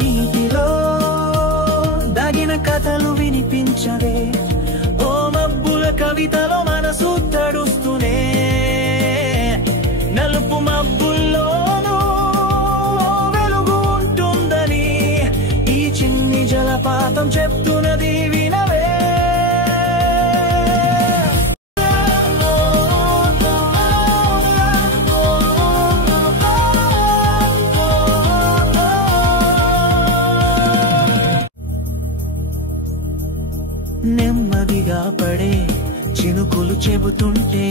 నీటిలో దాగిన కథలు వినిపించవే ఓ మబ్బుల కవితలో మనసు తడుస్తూనే నలుపు మబ్బుల్లోనూ వెలుగు ఉంటుందని ఈ చిన్ని జలపాతం చెప్తున్నది వినవే నెమ్మదిగా పడే చినుకులు చెబుతుంటే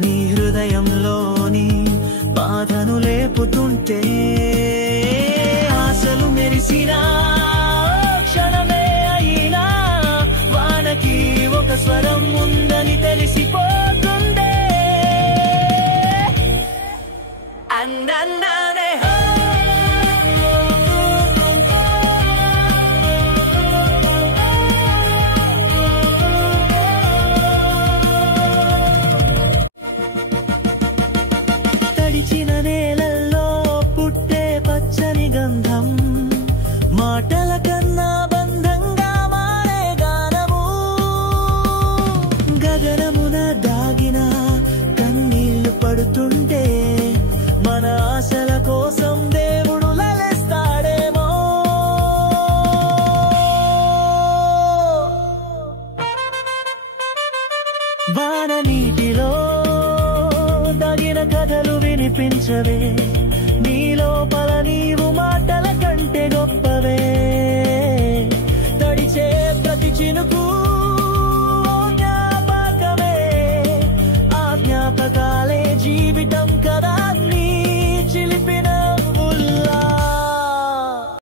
నీ హృదయంలోని బాధను లేపుతుంటే ఆశలు మెరిసిన క్షణమే అయినా వానకి ఒక స్వరం ఉందని తెలిసిపోతుందే అన్న